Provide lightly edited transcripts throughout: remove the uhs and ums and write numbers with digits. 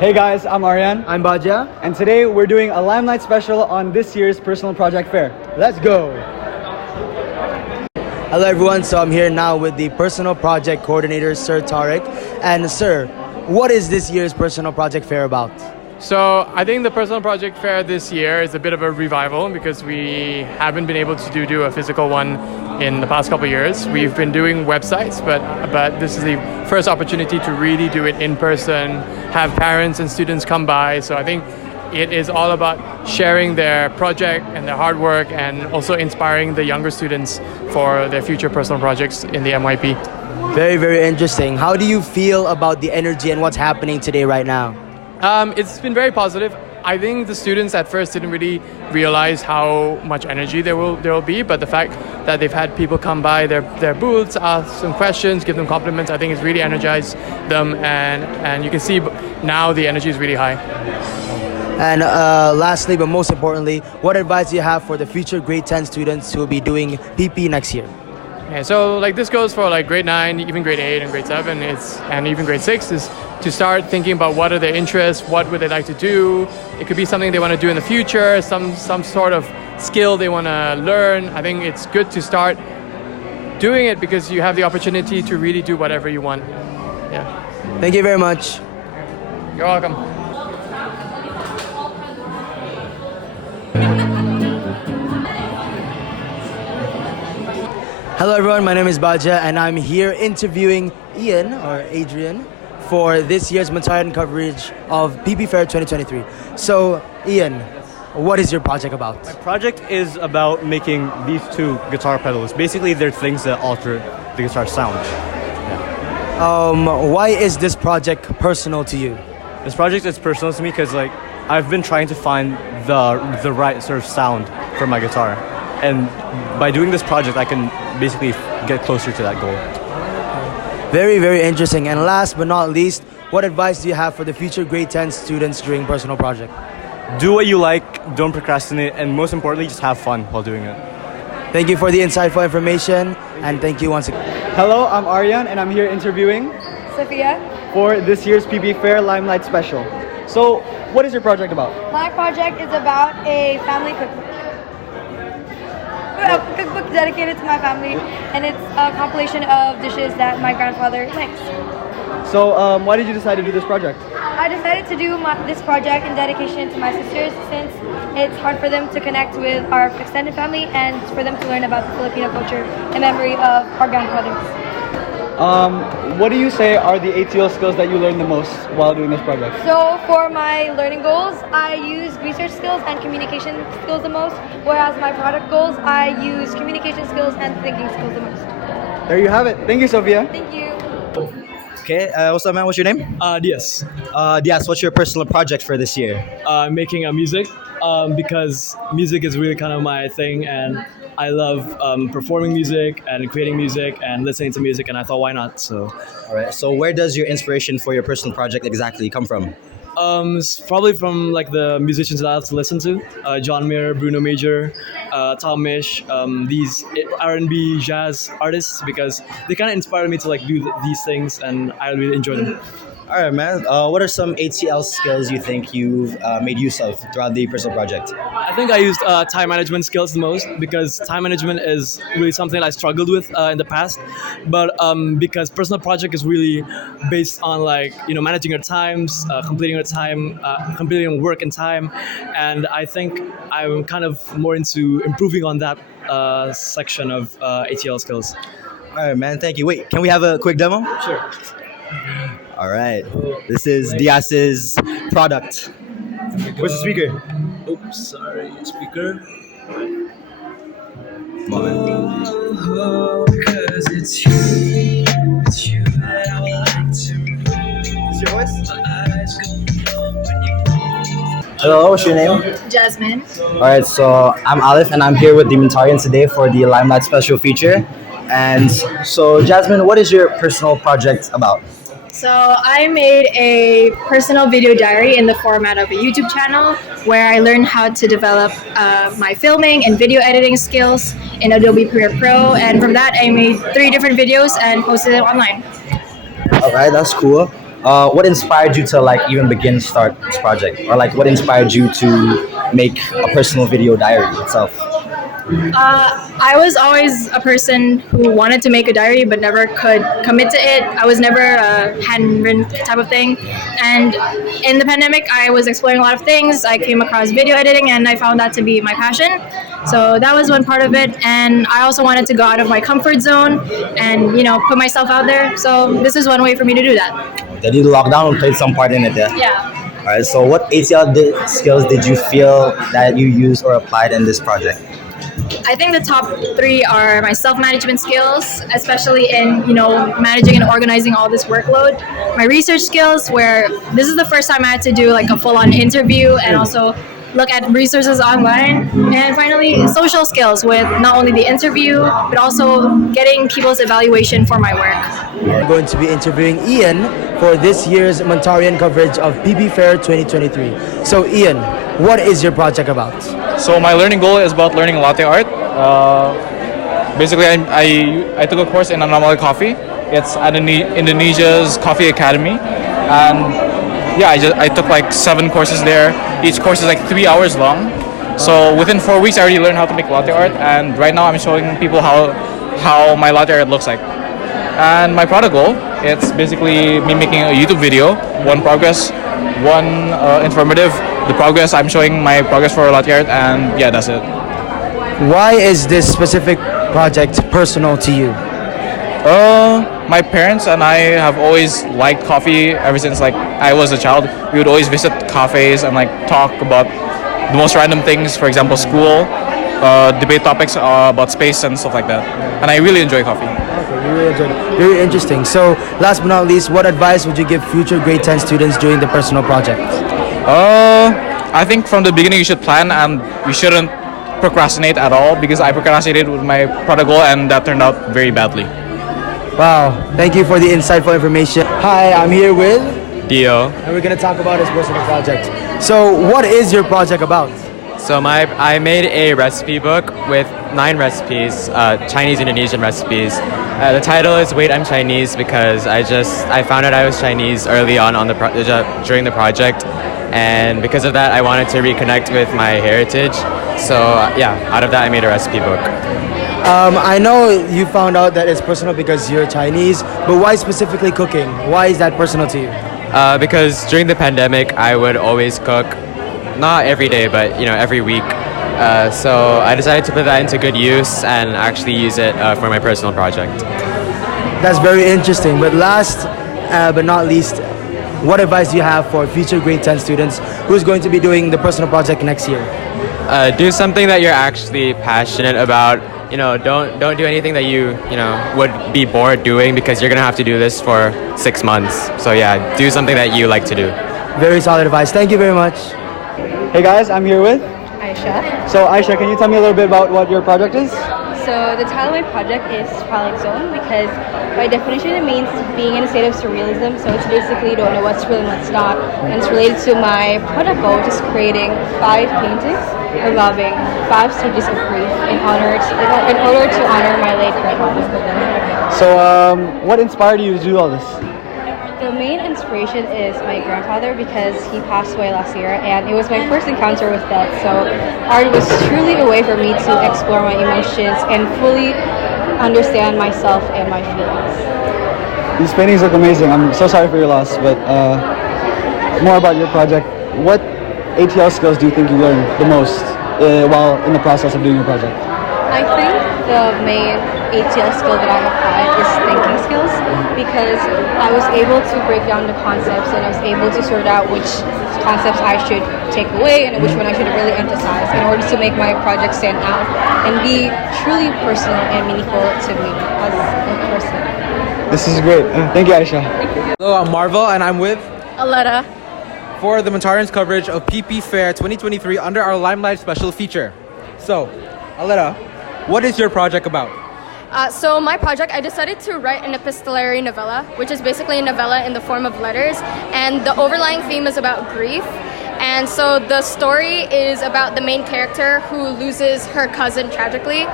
Hey guys, I'm Aryan, I'm Baja. and today we're doing a Limelight special on this year's Personal Project Fair. Let's go. Hello everyone, so I'm here now with the Personal Project Coordinator, Sir Tariq. And Sir, what is this year's Personal Project Fair about? So I think the Personal Project Fair this year is a bit of a revival because we haven't been able to do a physical one in the past couple of years. We've been doing websites, but this is the first opportunity to really do it in person, have parents and students come by. So I think it is all about sharing their project and their hard work and also inspiring the younger students for their future personal projects in the MYP. Very, very interesting. How do you feel about the energy and what's happening today right now? It's been very positive. I think the students at first didn't really realize how much energy there will be, but the fact that they've had people come by their booths, ask some questions, give them compliments, I think it's really energized them, and you can see now the energy is really high. And lastly, but most importantly, what advice do you have for the future grade 10 students who will be doing PP next year? Yeah, so like this goes for like grade 9, even grade 8 and grade 7, and even grade 6 is to start thinking about what are their interests, what would they like to do. It could be something they want to do in the future, some sort of skill they want to learn. I think it's good to start doing it because you have the opportunity to really do whatever you want. Yeah. Thank you very much. You're welcome. Hello everyone, my name is Baja and I'm here interviewing Ian, or Adrian, for this year's Matayan coverage of PP Fair 2023. So Ian, what is your project about? My project is about making these two guitar pedals. Basically, they're things that alter the guitar sound. Why is this project personal to you? This project is personal to me because I've been trying to find the right sort of sound for my guitar. And by doing this project, I can basically get closer to that goal. Very, very interesting. And last but not least, what advice do you have for the future grade 10 students during personal project? Do what you like, don't procrastinate, and most importantly, just have fun while doing it. Thank you for the insightful information, and thank you once again. Hello, I'm Aryan, and I'm here interviewing Sophia. for this year's PB Fair Limelight Special. So, what is your project about? My project is about a family cookbook. A cookbook dedicated to my family, and it's a compilation of dishes that my grandfather makes. So, why did you decide to do this project? I decided to do this project in dedication to my sisters since it's hard for them to connect with our extended family and for them to learn about the Filipino culture in memory of our grandfathers. What do you say are the ATL skills that you learned the most while doing this project? So for my learning goals, I use research skills and communication skills the most, whereas my product goals, I use communication skills and thinking skills the most. There you have it. Thank you, Sophia. Thank you. Okay, what's up, man? What's your name? Diaz, Diaz, what's your personal project for this year? making music because music is really kind of my thing, and I love performing music and creating music and listening to music, and I thought, why not? So, All right, so where does your inspiration for your personal project exactly come from? it's probably from like the musicians that I have to listen to, John Mayer, Bruno Major, Tom Misch, these R&B jazz artists, because they kind of inspired me to like do these things, and I really enjoy them. All right, man. What are some ATL skills you think you've made use of throughout the personal project? I think I used time management skills the most because time management is really something I struggled with in the past. But because personal project is really based on managing your times, completing your time, completing work in time, and I think I'm kind of more into improving on that section of ATL skills. All right, man. Thank you. Wait, can we have a quick demo? Sure. All right. This is Diaz's product. Where's the speaker? Oops, sorry, speaker. Come on, man. It's you that I would like to. What's your voice? Hello, what's your name? Jasmine. All right, so I'm Aleph, and I'm here with the Mentarian today for the Limelight special feature. And so, Jasmine, what is your personal project about? So I made a personal video diary in the format of a YouTube channel where I learned how to develop my filming and video editing skills in Adobe Premiere Pro, and from that I made 3 different videos and posted them online. All right, that's cool. what inspired you to like even begin start this project, or like what inspired you to make a personal video diary itself? I was always a person who wanted to make a diary but never could commit to it. I was never a handwritten type of thing. And in the pandemic, I was exploring a lot of things. I came across video editing and I found that to be my passion. So that was one part of it. And I also wanted to go out of my comfort zone and, put myself out there. So this is one way for me to do that. Did you lockdown played some part in it? Yeah. Yeah. All right. So what ATL skills did you feel that you used or applied in this project? I think the top three are my self-management skills, especially in managing and organizing all this workload. My research skills, where this is the first time I had to do like a full-on interview and also look at resources online. And finally, social skills with not only the interview but also getting people's evaluation for my work. We're going to be interviewing Ian for this year's Montarian coverage of PP Fair 2023. So Ian, what is your project about? So my learning goal is about learning latte art. Basically, I took a course in Anomaly Coffee. It's at Indonesia's Coffee Academy, and yeah, I took like 7 courses there. Each course is like 3 hours long. So within 4 weeks, I already learned how to make latte art, and right now I'm showing people how my latte art looks like. And my product goal, it's basically me making a YouTube video, one progress, one informative. The progress, I'm showing my progress for latte art, and yeah, that's it. Why is this specific project personal to you? My parents and I have always liked coffee ever since like I was a child. We would always visit cafes and like talk about the most random things, for example, school, debate topics about space and stuff like that. And I really enjoy coffee. Okay, you really enjoyed it. Very interesting. So, last but not least, what advice would you give future grade 10 students during the personal project? I think from the beginning you should plan and you shouldn't procrastinate at all, because I procrastinated with my product goal and that turned out very badly. Wow, thank you for the insightful information. Hi, I'm here with Dio. and we're going to talk about his personal project. So, what is your project about? So I made a recipe book with 9 recipes, Chinese Indonesian recipes. The title is "Wait, I'm Chinese" because I found out I was Chinese early on during the project, and because of that I wanted to reconnect with my heritage. So yeah, out of that I made a recipe book. I know you found out that it's personal because you're Chinese, but why specifically cooking? Why is that personal to you? Because during the pandemic I would always cook, not every day but every week. So I decided to put that into good use and actually use it for my personal project. That's very interesting. But last but not least, what advice do you have for future grade 10 students who's going to be doing the personal project next year? Do something that you're actually passionate about. Don't do anything that you would be bored doing, because you're gonna have to do this for 6 months. So yeah, do something that you like to do. Very solid advice. Thank you very much. Hey guys, I'm here with Aisha. So Aisha, can you tell me a little bit about what your project is? So the title of my project is Twilight Zone because by definition it means being in a state of surrealism. So it's basically you don't know what's real and what's not. And it's related to my product goal, which is creating 5 paintings involving 5 stages of grief in order to honor my late grandmother. So what inspired you to do all this? The main inspiration is my grandfather because he passed away last year and it was my first encounter with death. So art was truly a way for me to explore my emotions and fully understand myself and my feelings. These paintings look amazing. I'm so sorry for your loss, but more about your project. What ATL skills do you think you learned the most while in the process of doing your project? I think the main ATL skill that I applied is thinking skills because I was able to break down the concepts and I was able to sort out which concepts I should take away and which one I should really emphasize in order to make my project stand out and be truly personal and meaningful to me as a person. This is great. Thank you, Aisha. Hello, I'm Marvel and I'm with Aletta. for the Montarian's coverage of PP Fair 2023 under our Limelight special feature. So, Aletta, what is your project about? So my project, I decided to write an epistolary novella, which is basically a novella in the form of letters, and the overlying theme is about grief. And so the story is about the main character who loses her cousin tragically.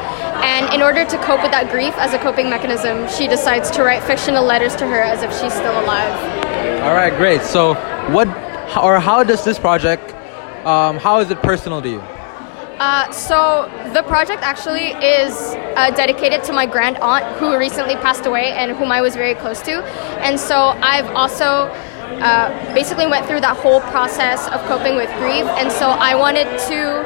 And in order to cope with that grief as a coping mechanism, she decides to write fictional letters to her as if she's still alive. All right, great. So how does this project, how is it personal to you? So the project actually is dedicated to my grand aunt who recently passed away and whom I was very close to. And so I've also basically went through that whole process of coping with grief. And so I wanted to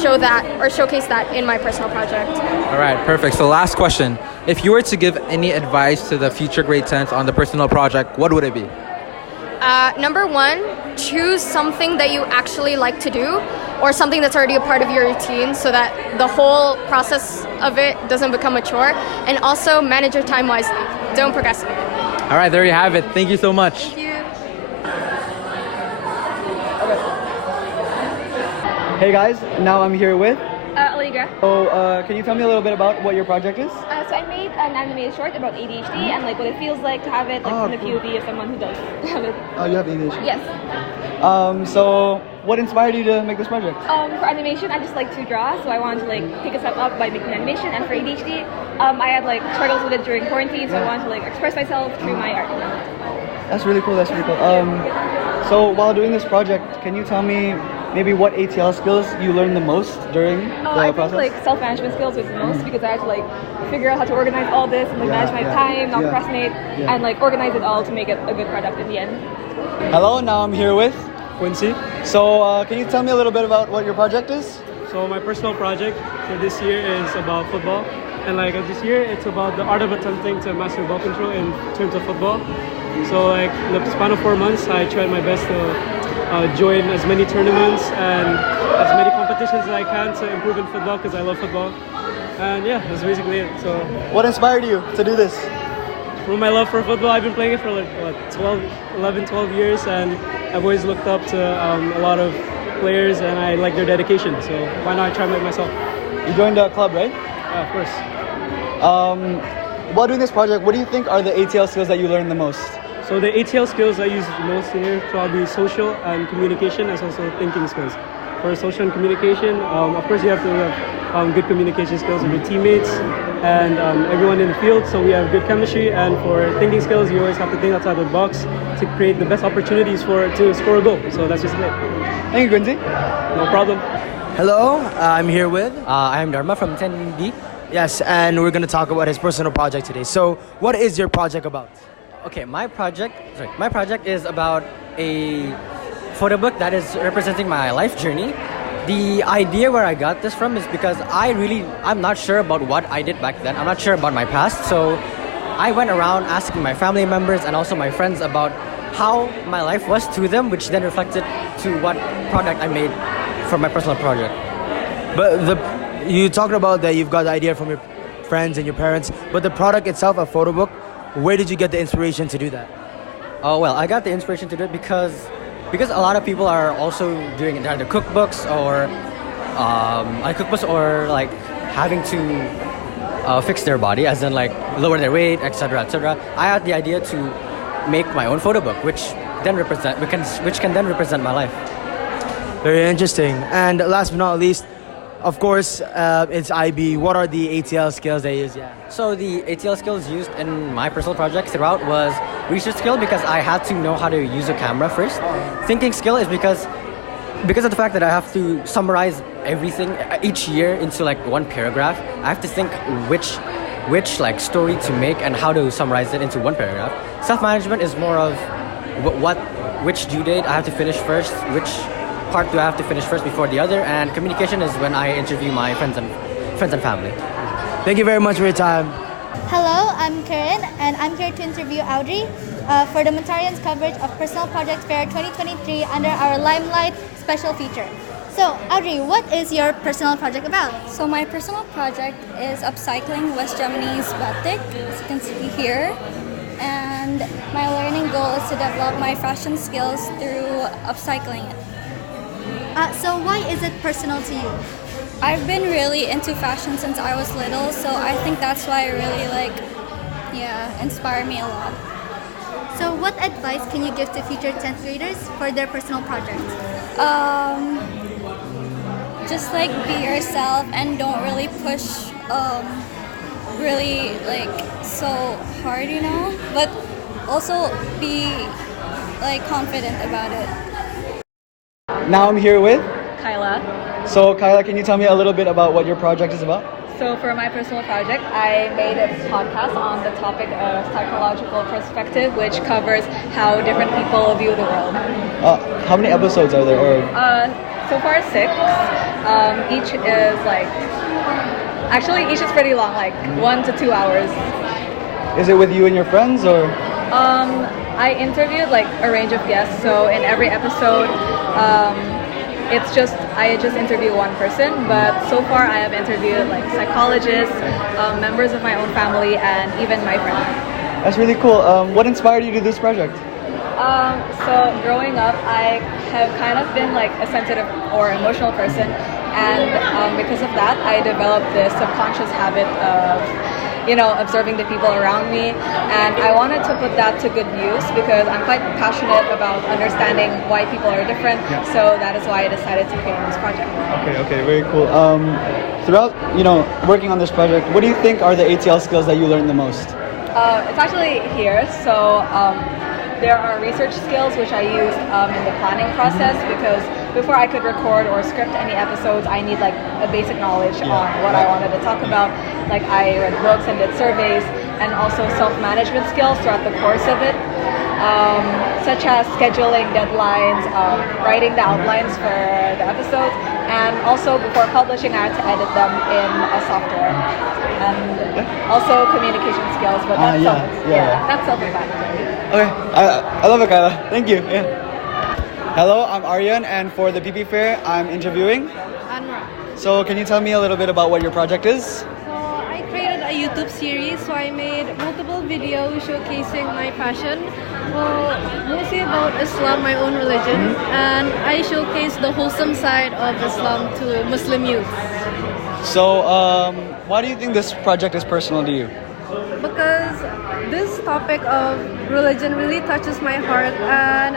show that or showcase that in my personal project. All right, perfect. So last question. If you were to give any advice to the future grade 10s on the personal project, what would it be? Number one, choose something that you actually like to do or something that's already a part of your routine so that the whole process of it doesn't become a chore. And also manage your time wisely. Don't procrastinate. All right, there you have it. Thank you so much. Thank you. Hey guys, now I'm here with. Aliga. So, can you tell me a little bit about what your project is? So I made an animated short about ADHD and like what it feels like to have it like from the POV of someone who does have it. Oh, you have ADHD? Yes. So what inspired you to make this project? For animation, I just like to draw, so I wanted to like take a step up by making animation. And for ADHD, I had like struggles with it during quarantine, so I wanted to like express myself through my art. That's really cool. That's really cool. So while doing this project, can you tell me maybe what ATL skills you learned the most during the I process? think like self-management skills was the most because I had to like figure out how to organize all this and like manage my time, not procrastinate, and like organize it all to make it a good product in the end. Hello, now I'm here with Quincy. So can you tell me a little bit about what your project is? So my personal project for this year is about football. And like this year, it's about the art of attempting to master ball control in terms of football. So like in the span of 4 months, I tried my best to join as many tournaments and as many competitions as I can to improve in football because I love football. And yeah, that's basically it. So what inspired you to do this? From my love for football, I've been playing it for like 12 years, and I've always looked up to a lot of players and I like their dedication. So why not try it myself? You joined a club, right? Yeah, of course. While doing this project, what do you think are the ATL skills that you learned the most? So the ATL skills I use the most here probably social and communication, as also thinking skills. For social and communication, of course you have to have good communication skills with your teammates and everyone in the field, so we have good chemistry. And for thinking skills, you always have to think outside the box to create the best opportunities to score a goal. So that's just it. Thank you, Quincy. No problem. Hello, I'm here with. I'm Dharma from 10D. Yes, and we're going to talk about his personal project today. So, what is your project about? Okay, my project is about a photo book that is representing my life journey. The idea where I got this from is because I'm not sure about what I did back then. I'm not sure about my past. So I went around asking my family members and also my friends about how my life was to them, which then reflected to what product I made for my personal project. But you talked about that you've got the idea from your friends and your parents, but the product itself, a photo book, where did you get the inspiration to do that? Oh, well, I got the inspiration to do it because a lot of people are also doing either cookbooks or like having to fix their body, as in like lower their weight, etc., etc. I had the idea to make my own photo book, which can then represent my life. Very interesting. And last but not least, of course, it's IB. What are the ATL skills they use? Yeah. So the ATL skills used in my personal project throughout was research skill because I had to know how to use a camera first. Thinking skill is because of the fact that I have to summarize everything each year into like one paragraph. I have to think which like story to make and how to summarize it into one paragraph. Self-management is more of which due date I have to finish first, which part do I have to finish first before the other, and communication is when I interview my friends and family. Thank you very much for your time. Hello, I'm Karen, and I'm here to interview Audrey for the Montarians coverage of Personal Project Fair 2023 under our Limelight special feature. So, Audrey, what is your personal project about? So my personal project is upcycling West Germany's batik, as you can see here. And my learning goal is to develop my fashion skills through upcycling it. So why is it personal to you? I've been really into fashion since I was little, so I think that's why it really inspired me a lot. So what advice can you give to future 10th graders for their personal projects? Just like be yourself and don't really push really like so hard, but also be like confident about it. Now I'm here with. Kyla. So Kyla, can you tell me a little bit about what your project is about? So for my personal project, I made a podcast on the topic of psychological perspective, which covers how different people view the world. How many episodes are there? Or So far 6. Each is each is pretty long, like 1 to 2 hours. is it with you and your friends or? I interviewed like a range of guests, so in every episode, I just interview one person, but so far I have interviewed like psychologists, members of my own family, and even my friends. That's really cool. What inspired you to do this project? So growing up, I have kind of been like a sensitive or emotional person, and because of that, I developed this subconscious habit of observing the people around me, and I wanted to put that to good use because I'm quite passionate about understanding why people are different. Yeah. So that is why I decided to create this project. Okay, very cool. Throughout, working on this project, what do you think are the ATL skills that you learned the most? It's actually here. So there are research skills which I used in the planning process because before I could record or script any episodes, I need like a basic knowledge on what I wanted to talk about. Like I read books and did surveys, and also self-management skills throughout the course of it, such as scheduling deadlines, writing the outlines for the episodes, and also before publishing, I had to edit them in a software. And also communication skills, but that's that's self-explanatory. Okay, I love it, Kyla. Thank you. Yeah. Hello, I'm Aryan, and for the PP Fair, I'm interviewing. Anra. So, can you tell me a little bit about what your project is? So I created a YouTube series, so I made multiple videos showcasing my passion. Well, mostly about Islam, my own religion, and I showcase the wholesome side of Islam to Muslim youth. So, why do you think this project is personal to you? Because this topic of religion really touches my heart, and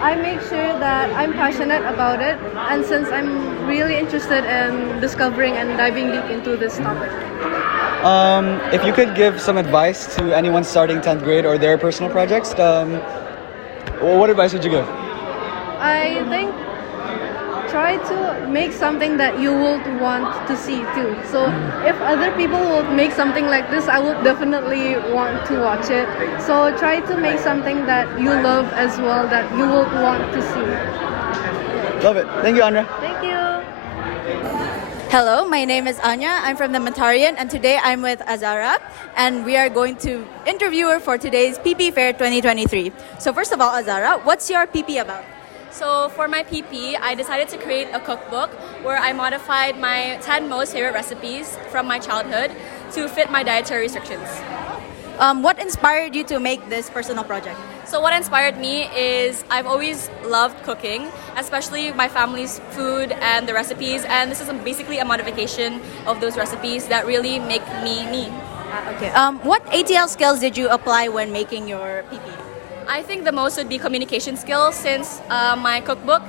I make sure that I'm passionate about it, and since I'm really interested in discovering and diving deep into this topic. If you could give some advice to anyone starting 10th grade or their personal projects, what advice would you give? I think try to make something that you would want to see too. So if other people would make something like this, I would definitely want to watch it. So try to make something that you love as well, that you would want to see. Love it. Thank you, Andra. Thank you. Hello, my name is Anya. I'm from the Matarian, and today I'm with Azara, and we are going to interview her for today's PP Fair 2023. So first of all, Azara, what's your PP about? So for my PP, I decided to create a cookbook where I modified my 10 most favorite recipes from my childhood to fit my dietary restrictions. What inspired you to make this personal project? So what inspired me is I've always loved cooking, especially my family's food and the recipes, and this is basically a modification of those recipes that really make me me. Okay. What ATL skills did you apply when making your PP? I think the most would be communication skills, since my cookbook,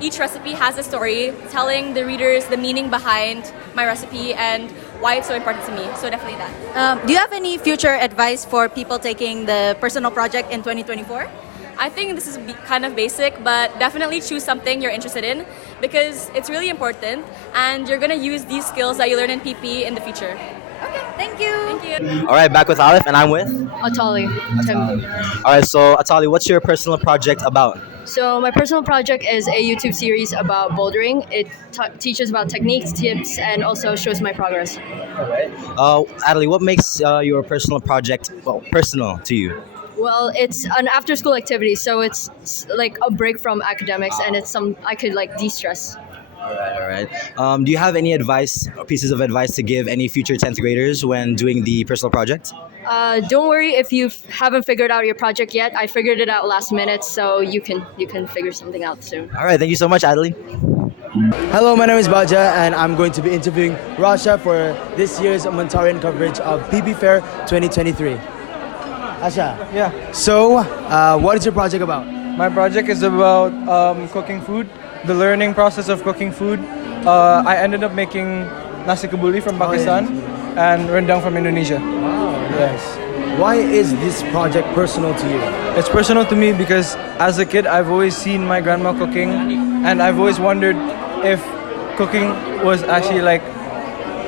each recipe has a story telling the readers the meaning behind my recipe and why it's so important to me. So definitely that. Do you have any future advice for people taking the personal project in 2024? I think this is kind of basic, but definitely choose something you're interested in because it's really important and you're going to use these skills that you learn in PP in the future. Okay, thank you. Thank you. All right, back with Aleph, and I'm with Atali. All right, so Atali, what's your personal project about? So my personal project is a YouTube series about bouldering. It teaches about techniques, tips, and also shows my progress. All right. Adley, what makes your personal project personal to you? Well, it's an after-school activity, so it's like a break from academics, and it's I could like de-stress. All right. Do you have any advice, pieces of advice to give any future 10th graders when doing the personal project? Don't worry if you haven't figured out your project yet. I figured it out last minute, so you can figure something out soon. All right, thank you so much, Adley. Hello, my name is Baja, and I'm going to be interviewing Rasha for this year's Montarian coverage of PP Fair 2023. Asha. Yeah. So, what is your project about? My project is about cooking food, the learning process of cooking food. I ended up making nasi kabuli from Pakistan and rendang from Indonesia. Wow, Yes. Why is this project personal to you? It's personal to me because as a kid, I've always seen my grandma cooking, and I've always wondered if cooking was actually like,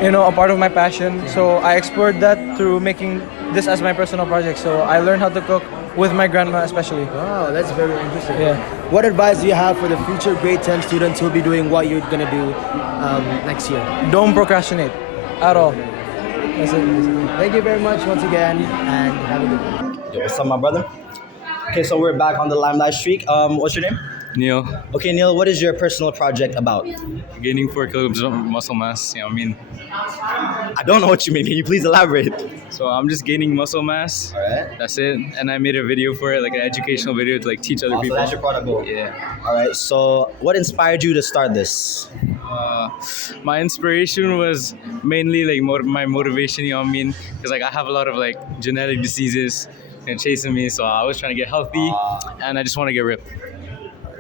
you know, a part of my passion. So I explored that through making this as my personal project. So I learned how to cook with my grandma especially. Wow, that's very interesting. Yeah. What advice do you have for the future grade 10 students who will be doing what you're gonna do next year? Don't procrastinate at all. That's it. Thank you very much once again, and have a good one. Yo, what's up, my brother? Okay, so we're back on the Limelight streak. What's your name? Neil, Okay, Neil, what is your personal project about? gaining 4 kilograms of muscle mass. You know what I mean? I don't know what you mean. Can you please elaborate? So I'm just gaining muscle mass. Alright. That's it. And I made a video for it, like an educational video to like teach other So people. that's your product goal. Yeah. All right. So, what inspired you to start this? My inspiration was mainly like my motivation. You know what I mean? Because like I have a lot of like genetic diseases and chasing me, so I was trying to get healthy, and I just want to get ripped.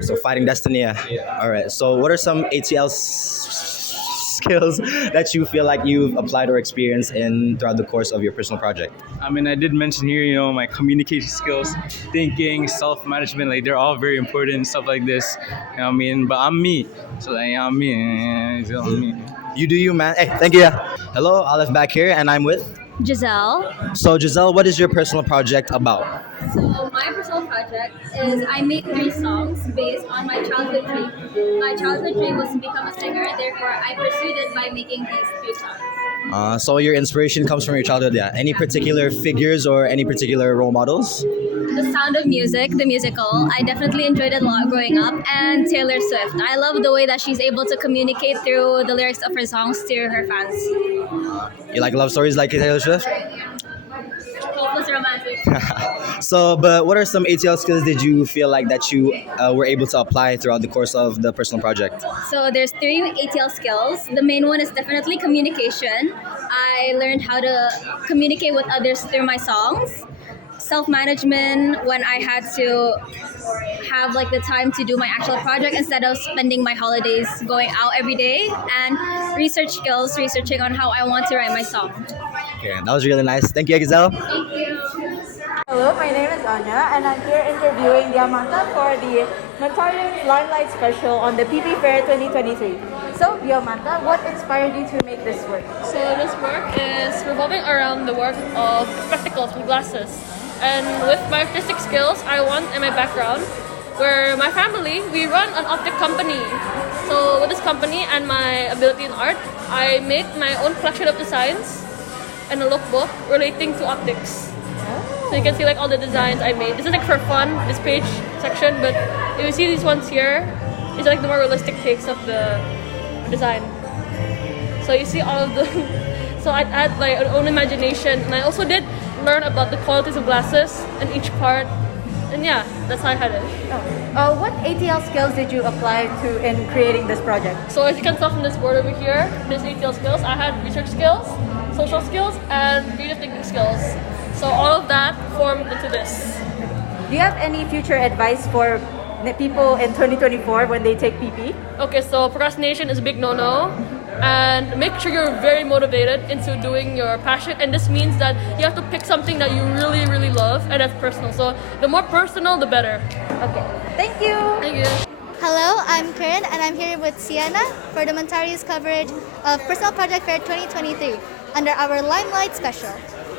So, fighting destiny. Yeah. All right. So, what are some ATL skills that you feel like you've applied or experienced in throughout the course of your personal project? I mean, I did mention here, you know, my communication skills, thinking, self-management, like they're all very important, stuff like this. You know what I mean? But I'm me. So like, I'm me. You know what I mean? You do you, man. Hey, thank you. Hello, Aleph back here, and I'm with. Giselle. So, Giselle, what is your personal project about? So my personal project is I made 3 songs based on my childhood dream. My childhood dream was to become a singer, therefore I pursued it by making these 3 songs. So your inspiration comes from your childhood, yeah. Any particular figures or any particular role models? The Sound of Music, the musical, I definitely enjoyed it a lot growing up, and Taylor Swift. I love the way that she's able to communicate through the lyrics of her songs to her fans. You like love stories like Taylor Swift? Hopeless romantic. So, but what are some ATL skills did you feel like that you were able to apply throughout the course of the personal project? So there's 3 ATL skills. The main one is definitely communication. I learned how to communicate with others through my songs. Self-management, when I had to have like the time to do my actual project instead of spending my holidays going out every day, and research skills, researching on how I want to write my song. Okay, that was really nice. Thank you, Giselle. Thank you. Hello, my name is Anya, and I'm here interviewing Diamanta for the Montarians Limelight special on the PP Fair 2023. So, Diamanta, what inspired you to make this work? So this work is revolving around the work of spectacles with glasses. And with my artistic skills, I want in my background, where my family, we run an optic company. So with this company and my ability in art, I made my own collection of designs and a lookbook relating to optics. So you can see like all the designs I made. This is like for fun, this page section, but if you see these ones here, these are like the more realistic takes of the design. So you see all of the, so I add like an own imagination, and I also did learn about the qualities of glasses in each part, and yeah, that's how I had it. What ATL skills did you apply to in creating this project? So as you can tell from this board over here, this ATL skills, I had research skills, social skills, and creative thinking skills. So all of that formed into this. Do you have any future advice for people in 2024 when they take PP? Okay, so procrastination is a big no-no. And make sure you're very motivated into doing your passion, and this means that you have to pick something that you really, really love, and that's personal. So the more personal, the better. Okay, thank you. Thank you. Hello, I'm Karen, and I'm here with Sienna for the Montarians coverage of Personal Project Fair 2023 under our Limelight special.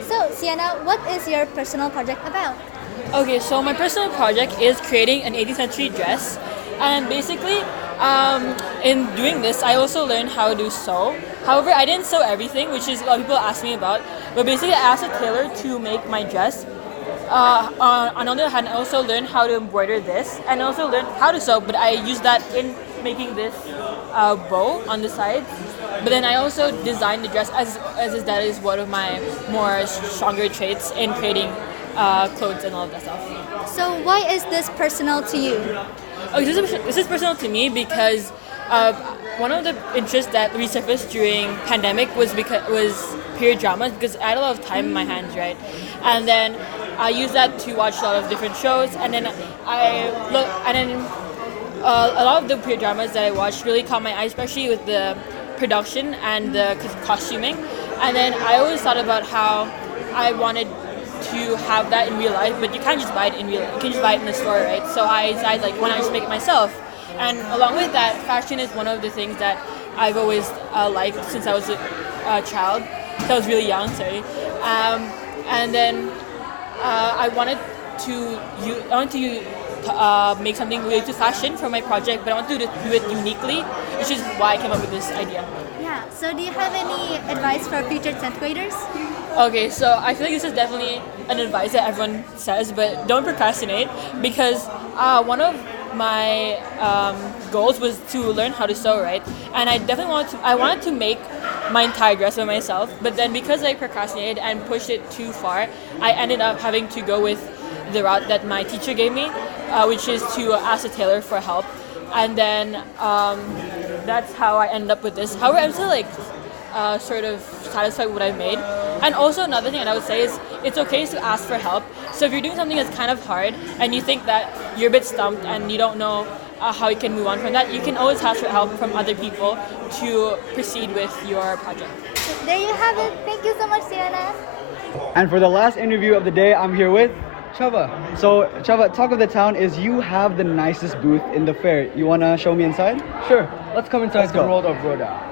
So, Sienna, what is your personal project about? Okay, so my personal project is creating an 18th century dress, and basically, in doing this, I also learned how to sew. However, I didn't sew everything, which is a lot of people ask me about. But basically, I asked a tailor to make my dress. On the other hand, I also learned how to embroider this, and also learned how to sew. But I used that in making this bow on the sides. But then I also designed the dress, as that is one of my more stronger traits in creating clothes and all of that stuff. So, why is this personal to you? Oh, this is personal to me because one of the interests that resurfaced during pandemic was period dramas, because I had a lot of time in my hands, right? And then I used that to watch a lot of different shows, and then a lot of the period dramas that I watched really caught my eye, especially with the production and the costuming. And then I always thought about how I wanted to have that in real life, but you can't just buy it in real life. You can just buy it in the store, right? So I decided, like, why not just make it myself? And along with that, fashion is one of the things that I've always liked since I was a child. So I was really young, sorry. And then I wanted to make something related to fashion for my project, but I wanted to do it uniquely, which is why I came up with this idea. Yeah, so do you have any advice for future 10th graders? Okay, so I feel like this is definitely an advice that everyone says, but don't procrastinate, because one of my goals was to learn how to sew, right? And I definitely wanted to make my entire dress by myself, but then because I procrastinated and pushed it too far, I ended up having to go with the route that my teacher gave me, which is to ask a tailor for help. And then that's how I ended up with this. However, I'm still sort of satisfied with what I've made. And also another thing that I would say is it's okay to ask for help. So if you're doing something that's kind of hard and you think that you're a bit stumped and you don't know how you can move on from that, you can always ask for help from other people to proceed with your project. There you have it. Thank you so much, Sienna. And for the last interview of the day, I'm here with Chava. So Chava, talk of the town is you have the nicest booth in the fair. You wanna show me inside? Sure. Let's come inside the world of Rhoda.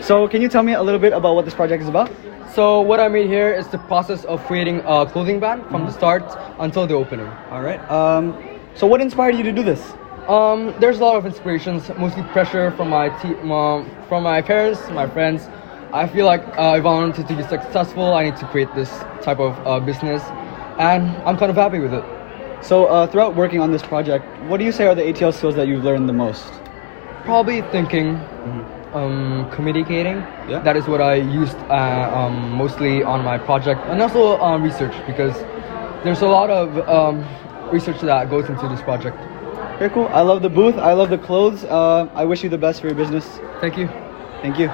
So can you tell me a little bit about what this project is about? So what I made here is the process of creating a clothing brand from the start until the opening. All right. So what inspired you to do this? There's a lot of inspirations, mostly pressure from my parents, my friends. I feel like if I wanted to be successful, I need to create this type of business, and I'm kind of happy with it. So throughout working on this project, what do you say are the ATL skills that you've learned the most? Probably thinking, communicating. Yeah. That is what I used mostly on my project, and also research, because there's a lot of research that goes into this project. Very cool. I love the booth. I love the clothes. I wish you the best for your business. Thank you. Thank you.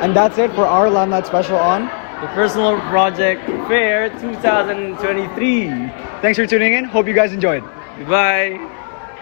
And that's it for our Limelight special on the Personal Project Fair 2023. Thanks for tuning in. Hope you guys enjoyed. Goodbye.